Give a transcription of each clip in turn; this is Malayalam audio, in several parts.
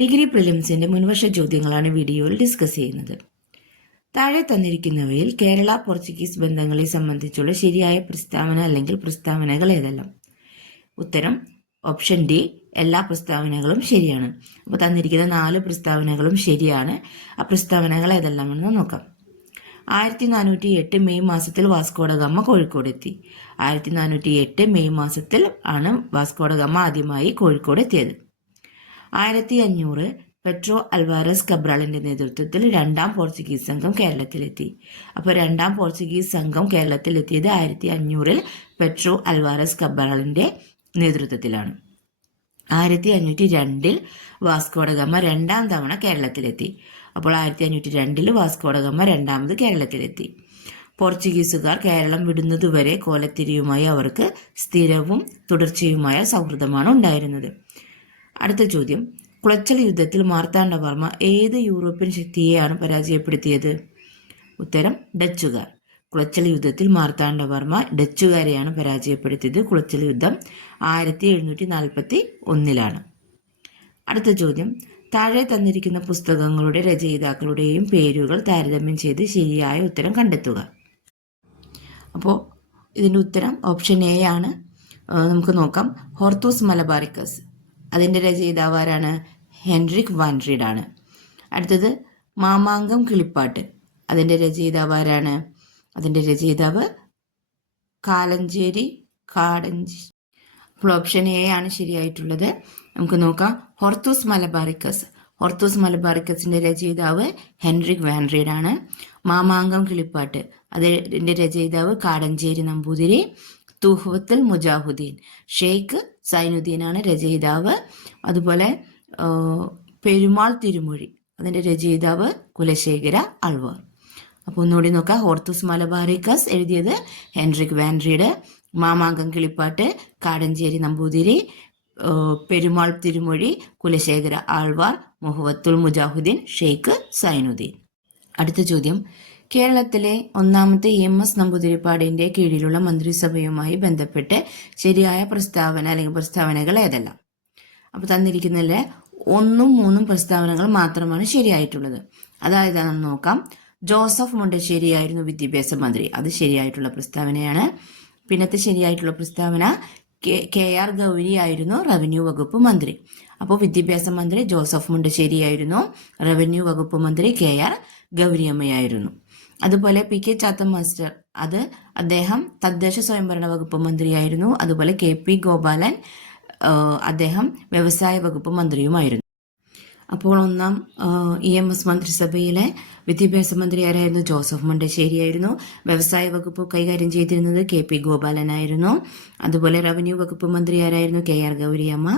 ഡിഗ്രി പ്രിലിംസിന്റെ മുൻവർഷ ചോദ്യങ്ങളാണ് വീഡിയോയിൽ ഡിസ്കസ് ചെയ്യുന്നത്. താഴെ തന്നിരിക്കുന്നവയിൽ കേരള പോർച്ചുഗീസ് ബന്ധങ്ങളെ സംബന്ധിച്ചുള്ള ശരിയായ പ്രസ്താവന അല്ലെങ്കിൽ പ്രസ്താവനകൾ ഏതെല്ലാം? ഉത്തരം ഓപ്ഷൻ ഡി, എല്ലാ പ്രസ്താവനകളും ശരിയാണ്. അപ്പോൾ തന്നിരിക്കുന്ന 4 പ്രസ്താവനകളും ശരിയാണ്. ആ പ്രസ്താവനകൾ ഏതെല്ലാമെന്ന് നോക്കാം. 1408 മെയ് മാസത്തിൽ വാസ്കോഡഗാമ കോഴിക്കോടെത്തി. 1408 മെയ് മാസത്തിൽ ആണ് വാസ്കോഡഗാമ ആദ്യമായി കോഴിക്കോട് എത്തിയത്. 1500 പെട്രോ അൽവാരസ് കബ്രാളിന്റെ നേതൃത്വത്തിൽ 2ാം പോർച്ചുഗീസ് സംഘം കേരളത്തിലെത്തി. അപ്പോൾ 2ാം പോർച്ചുഗീസ് സംഘം കേരളത്തിലെത്തിയത് 1500 പെട്രോ അൽവാരസ് കബ്രാളിന്റെ നേതൃത്വത്തിലാണ്. 1502 വാസ്കോഡഗാമ 2ാം തവണ കേരളത്തിലെത്തി. അപ്പോൾ 1502 വാസ്കോഡഗാമ 2ാമത് കേരളത്തിലെത്തി. പോർച്ചുഗീസുകാർ കേരളം വിടുന്നതുവരെ കോലത്തിരിയുമായി അവർക്ക് സ്ഥിരവും തുടർച്ചയുമായ സൗഹൃദമാണ് ഉണ്ടായിരുന്നത്. അടുത്ത ചോദ്യം, കുളച്ചൽ യുദ്ധത്തിൽ മാർത്താണ്ഡവർമ്മ ഏത് യൂറോപ്യൻ ശക്തിയെയാണ് പരാജയപ്പെടുത്തിയത്? ഉത്തരം ഡച്ചുകാർ. കുളച്ചൽ യുദ്ധത്തിൽ മാർത്താണ്ഡവർമ്മ ഡച്ചുകാരെയാണ് പരാജയപ്പെടുത്തിയത്. കുളച്ചൽ യുദ്ധം 1741 അടുത്ത ചോദ്യം, താഴെ തന്നിരിക്കുന്ന പുസ്തകങ്ങളുടെ രചയിതാക്കളുടെയും പേരുകൾ താരതമ്യം ചെയ്ത് ശരിയായ ഉത്തരം കണ്ടെത്തുക. അപ്പോൾ ഇതിൻ്റെ ഉത്തരം ഓപ്ഷൻ എ ആണ്. നമുക്ക് നോക്കാം. ഹോർത്തൂസ് മലബാറിക്കസ്, അതിൻ്റെ രചയിതാവ് ആരാണ്? ഹെൻറിക് വാൻ റീഡ് ആണ്. അടുത്തത് മാമാങ്കം കിളിപ്പാട്ട്, അതിൻ്റെ രചയിതാവ് ആരാണ്? അതിൻ്റെ രചയിതാവ് കാടഞ്ചേരി. അപ്പോൾ ഓപ്ഷൻ എ ആണ് ശരിയായിട്ടുള്ളത്. നമുക്ക് നോക്കാം. ഹോർത്തൂസ് മലബാറിക്കസ്, ഹോർത്തൂസ് മലബാറിക്കസിന്റെ രചയിതാവ് ഹെൻറിക് വാൻ റീഡ് ആണ്. മാമാങ്കം കിളിപ്പാട്ട്, അതിൻ്റെ രചയിതാവ് കാടഞ്ചേരി നമ്പൂതിരി. തുഹ്ഫത്തുൽ മുജാഹിദീൻ, ഷെയ്ഖ് സൈനുദ്ദീനാണ് രചയിതാവ്. അതുപോലെ പെരുമാൾ തിരുമൊഴി, അതിൻ്റെ രചയിതാവ് കുലശേഖര ആൾവാർ. അപ്പോൾ ഒന്നുകൂടി നോക്കാം. ഹോർത്തൂസ് മലബാറിക്കസ് എഴുതിയത് Hendrik van Rheede, Mamankam Kilippattu Kadancheri Namboothiri, Perumal Thirumozhi Kulasekhara Alvar, Muhavathul Mujahideen, Sheikh Zainuddin. അടുത്ത ചോദ്യം, കേരളത്തിലെ 1ാമത്തെ EMS നമ്പൂതിരിപ്പാടിന്റെ കീഴിലുള്ള മന്ത്രിസഭയുമായി ബന്ധപ്പെട്ട് ശരിയായ പ്രസ്താവന അല്ലെങ്കിൽ പ്രസ്താവനകൾ ഏതെല്ലാം? അപ്പോൾ തന്നിരിക്കുന്നതിലെ 1ഉം 3ഉം പ്രസ്താവനകൾ മാത്രമാണ് ശരിയായിട്ടുള്ളത്. അതായതാണെന്ന് നോക്കാം. ജോസഫ് മുണ്ടശ്ശേരിയായിരുന്നു വിദ്യാഭ്യാസ മന്ത്രി, അത് ശരിയായിട്ടുള്ള പ്രസ്താവനയാണ്. പിന്നത്തെ ശരിയായിട്ടുള്ള പ്രസ്താവന KR ഗൗരി ആയിരുന്നു റവന്യൂ വകുപ്പ് മന്ത്രി. അപ്പോൾ വിദ്യാഭ്യാസ മന്ത്രി ജോസഫ് മുണ്ടശ്ശേരിയായിരുന്നു, റവന്യൂ വകുപ്പ് മന്ത്രി KR ഗൗരിയമ്മയായിരുന്നു. അതുപോലെ PK ചാത്തൻ മാസ്റ്റർ, അദ്ദേഹം തദ്ദേശ സ്വയംഭരണ വകുപ്പ് മന്ത്രിയായിരുന്നു. അതുപോലെ KP ഗോപാലൻ, അദ്ദേഹം വ്യവസായ വകുപ്പ് മന്ത്രിയുമായിരുന്നു. അപ്പോൾ 1ാം EMS മന്ത്രിസഭയിലെ വിദ്യാഭ്യാസ മന്ത്രി ആരായിരുന്നു? ജോസഫ് മുണ്ടശ്ശേരിയായിരുന്നു. വ്യവസായ വകുപ്പ് കൈകാര്യം ചെയ്തിരുന്നത് KP ഗോപാലനായിരുന്നു. അതുപോലെ റവന്യൂ വകുപ്പ് മന്ത്രി ആരായിരുന്നു? KR ഗൗരിയമ്മ.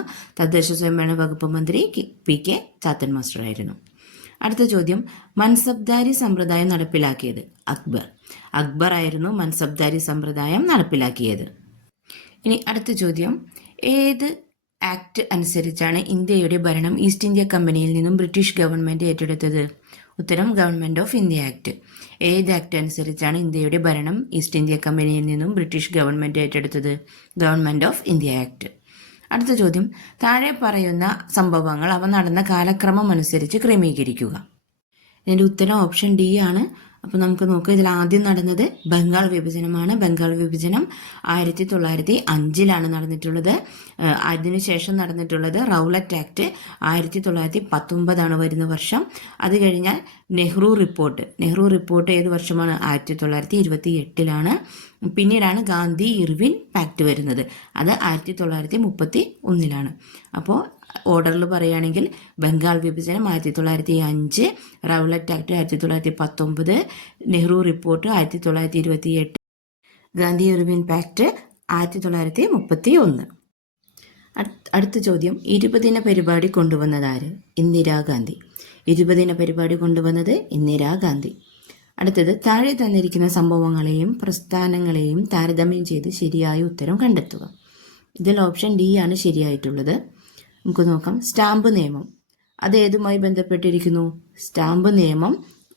തദ്ദേശ സ്വയംഭരണ വകുപ്പ് മന്ത്രി PK ചാത്തൻ മാസ്റ്റർ ആയിരുന്നു. അടുത്ത ചോദ്യം, മൻസബ്ദാരി സമ്പ്രദായം നടപ്പിലാക്കിയത്? അക്ബർ ആയിരുന്നു മൻസബ്ദാരി സമ്പ്രദായം നടപ്പിലാക്കിയത്. ഇനി അടുത്ത ചോദ്യം, ഏത് ആക്ട് അനുസരിച്ചാണ് ഇന്ത്യയുടെ ഭരണം ഈസ്റ്റ് ഇന്ത്യ കമ്പനിയിൽ നിന്നും ബ്രിട്ടീഷ് ഗവൺമെന്റ് ഏറ്റെടുത്തത്? ഉത്തരം ഗവൺമെന്റ് ഓഫ് ഇന്ത്യ ആക്ട്. ഏത് ആക്ട് അനുസരിച്ചാണ് ഇന്ത്യയുടെ ഭരണം ഈസ്റ്റ് ഇന്ത്യ കമ്പനിയിൽ നിന്നും ബ്രിട്ടീഷ് ഗവൺമെന്റ് ഏറ്റെടുത്തത്? Government of India act. അടുത്ത ചോദ്യം, താഴെ പറയുന്ന സംഭവങ്ങൾ അവ നടന്ന കാലക്രമം അനുസരിച്ച് ക്രമീകരിക്കുക. ഇതിന്റെ ഉത്തരം ഓപ്ഷൻ ഡി ആണ്. അപ്പോൾ നമുക്ക് നോക്കാം. ഇതിൽ ആദ്യം നടന്നത് ബംഗാൾ വിഭജനമാണ്. ബംഗാൾ വിഭജനം 1905 നടന്നിട്ടുള്ളത്. അതിനുശേഷം നടന്നിട്ടുള്ളത് റൗലറ്റ് ആക്ട് 1919 വരുന്ന വർഷം. അത് കഴിഞ്ഞാൽ നെഹ്റു റിപ്പോർട്ട് ഏത് വർഷമാണ്? 1928 പിന്നീടാണ് ഗാന്ധി ഇർവിൻ പാക്ട് വരുന്നത്. അത് 1931 അപ്പോൾ ഓർഡറിൽ പറയുകയാണെങ്കിൽ ബംഗാൾ വിഭജനം 1905, Rowlatt Act 1919, Nehru report 1928, Gandhi Irwin pact 1931. അടുത്ത ചോദ്യം, 20 പരിപാടി കൊണ്ടുവന്നതാര്? ഇന്ദിരാഗാന്ധി. 20 പരിപാടി കൊണ്ടുവന്നത് ഇന്ദിരാഗാന്ധി. അടുത്തത്, താഴെ തന്നിരിക്കുന്ന സംഭവങ്ങളെയും പ്രസ്ഥാനങ്ങളെയും താരതമ്യം ചെയ്ത് ശരിയായ ഉത്തരം കണ്ടെത്തുക. ഇതിൽ ഓപ്ഷൻ ഡി ആണ് ശരിയായിട്ടുള്ളത്. നമുക്ക് നോക്കാം. സ്റ്റാമ്പ് നിയമം, അത് ഏതുമായി ബന്ധപ്പെട്ടിരിക്കുന്നു? സ്റ്റാമ്പ് നിയമം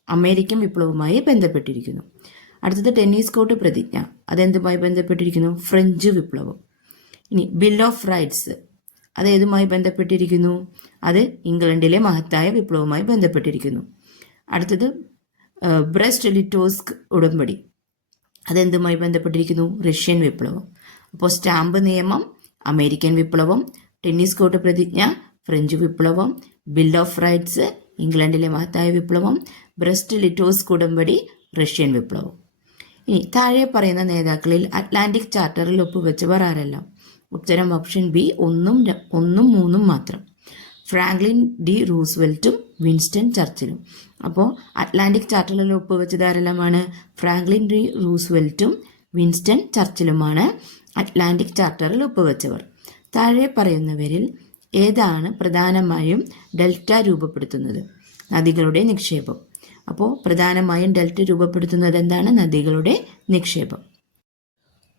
അമേരിക്കൻ വിപ്ലവവുമായി ബന്ധപ്പെട്ടിരിക്കുന്നു. അടുത്തത് ടെന്നീസ് കോർട്ട് പ്രതിജ്ഞ, അതെന്തുമായി ബന്ധപ്പെട്ടിരിക്കുന്നു? ഫ്രഞ്ച് വിപ്ലവം. ഇനി ബിൽ ഓഫ് റൈറ്റ്സ്, അതേതുമായി ബന്ധപ്പെട്ടിരിക്കുന്നു? അത് ഇംഗ്ലണ്ടിലെ മഹത്തായ വിപ്ലവവുമായി ബന്ധപ്പെട്ടിരിക്കുന്നു. അടുത്തത് ബ്രസ്റ്റ് ലിറ്റോസ്ക് ഉടമ്പടി, അതെന്തുമായി ബന്ധപ്പെട്ടിരിക്കുന്നു? റഷ്യൻ വിപ്ലവം. അപ്പോൾ സ്റ്റാമ്പ് നിയമം അമേരിക്കൻ വിപ്ലവം, ടെന്നീസ് കോർട്ട് പ്രതിജ്ഞ ഫ്രഞ്ച് വിപ്ലവം, ബിൽ ഓഫ് റൈറ്റ്സ് ഇംഗ്ലണ്ടിലെ മഹത്തായ വിപ്ലവം, ബ്രസ്റ്റ് ലിറ്റോസ്ക് ഉടമ്പടി റഷ്യൻ വിപ്ലവം. ഇനി താഴെ പറയുന്ന നേതാക്കളിൽ അറ്റ്ലാന്റിക് ചാർട്ടറിൽ ഒപ്പുവെച്ചവർ ആരെല്ലാം? ഉത്തരം ഓപ്ഷൻ ബി 1, 3 മാത്രം. ഫ്രാങ്ക്ലിൻ ഡി റൂസ്വെൽറ്റും വിൻസ്റ്റൺ ചർച്ചിലും. അപ്പോൾ അറ്റ്ലാന്റിക് ചാർട്ടറിൽ ഒപ്പുവെച്ചത് ആരെല്ലാമാണ്? ഫ്രാങ്ക്ലിൻ ഡി റൂസ്വെൽറ്റും വിൻസ്റ്റൺ ചർച്ചിലുമാണ് അറ്റ്ലാന്റിക് ചാർട്ടറിൽ ഒപ്പുവെച്ചവർ. താഴെ പറയുന്നവരിൽ ഏതാണ് പ്രധാനമായും ഡെൽറ്റ രൂപപ്പെടുത്തുന്നത്? നദികളുടെ നിക്ഷേപം. അപ്പോൾ പ്രധാനമായും ഡെൽറ്റ രൂപപ്പെടുത്തുന്നത് എന്താണ്? നദികളുടെ നിക്ഷേപം.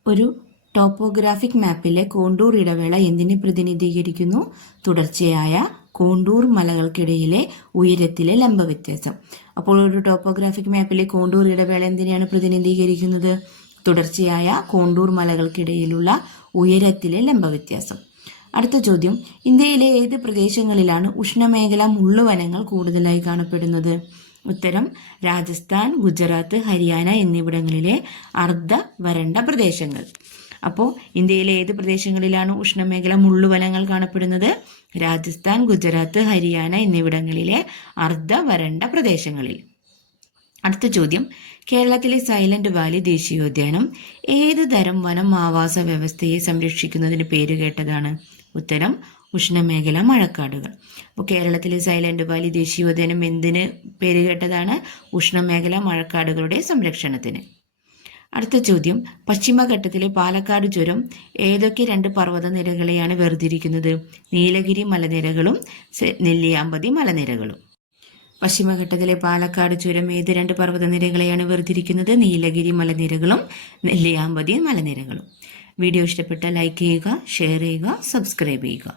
ഒരു ടോപ്പോഗ്രാഫിക് മാപ്പിലെ കോണ്ടൂർ ഇടവേള എന്തിനെ പ്രതിനിധീകരിക്കുന്നു? തുടർച്ചയായ കോണ്ടൂർ മലകൾക്കിടയിലെ ഉയരത്തിലെ ലംബ വ്യത്യാസം. അപ്പോൾ ഒരു ടോപ്പോഗ്രാഫിക് മാപ്പിലെ കോണ്ടൂർ ഇടവേള എന്തിനെയാണ് പ്രതിനിധീകരിക്കുന്നത്? തുടർച്ചയായ കോണ്ടൂർ മലകൾക്കിടയിലുള്ള ഉയരത്തിലെ ലംബ വ്യത്യാസം. അടുത്ത ചോദ്യം, ഇന്ത്യയിലെ ഏത് പ്രദേശങ്ങളിലാണ് ഉഷ്ണമേഖലാ മുള്ളുവനങ്ങൾ കൂടുതലായി കാണപ്പെടുന്നത്? ഉത്തരം രാജസ്ഥാൻ, ഗുജറാത്ത്, ഹരിയാന എന്നിവിടങ്ങളിലെ അർദ്ധ വരണ്ട പ്രദേശങ്ങൾ. അപ്പോൾ ഇന്ത്യയിലെ ഏത് പ്രദേശങ്ങളിലാണ് ഉഷ്ണമേഖല മുള്ളുവനങ്ങൾ കാണപ്പെടുന്നത്? രാജസ്ഥാൻ, ഗുജറാത്ത്, ഹരിയാന എന്നിവിടങ്ങളിലെ അർദ്ധ വരണ്ട പ്രദേശങ്ങളിൽ. അടുത്ത ചോദ്യം, കേരളത്തിലെ സൈലന്റ് വാലി ദേശീയോദ്യാനം ഏത് തരം വനം ആവാസ വ്യവസ്ഥയെ സംരക്ഷിക്കുന്നതിന് പേരുകേട്ടതാണ്? ഉത്തരം ഉഷ്ണമേഖല മഴക്കാടുകൾ. അപ്പോൾ കേരളത്തിലെ സൈലന്റ് വാലി ദേശീയോദ്യാനം എന്തിന് പേരുകേട്ടതാണ്? ഉഷ്ണമേഖല മഴക്കാടുകളുടെ സംരക്ഷണത്തിന്. അടുത്ത ചോദ്യം, പശ്ചിമഘട്ടത്തിലെ പാലക്കാട് ചുരം ഏതൊക്കെ 2 പർവ്വതനിരകളെയാണ് വേർതിരിക്കുന്നത്? നീലഗിരി മലനിരകളും നെല്ലിയാമ്പതി മലനിരകളും. പശ്ചിമഘട്ടത്തിലെ പാലക്കാട് ചുരം ഏത് 2 പർവ്വതനിരകളെയാണ് വേർതിരിക്കുന്നത്? നീലഗിരി മലനിരകളും നെല്ലിയാമ്പതി മലനിരകളും. വീഡിയോ ഇഷ്ടപ്പെട്ടാൽ ലൈക്ക് ചെയ്യുക, ഷെയർ ചെയ്യുക, സബ്സ്ക്രൈബ് ചെയ്യുക.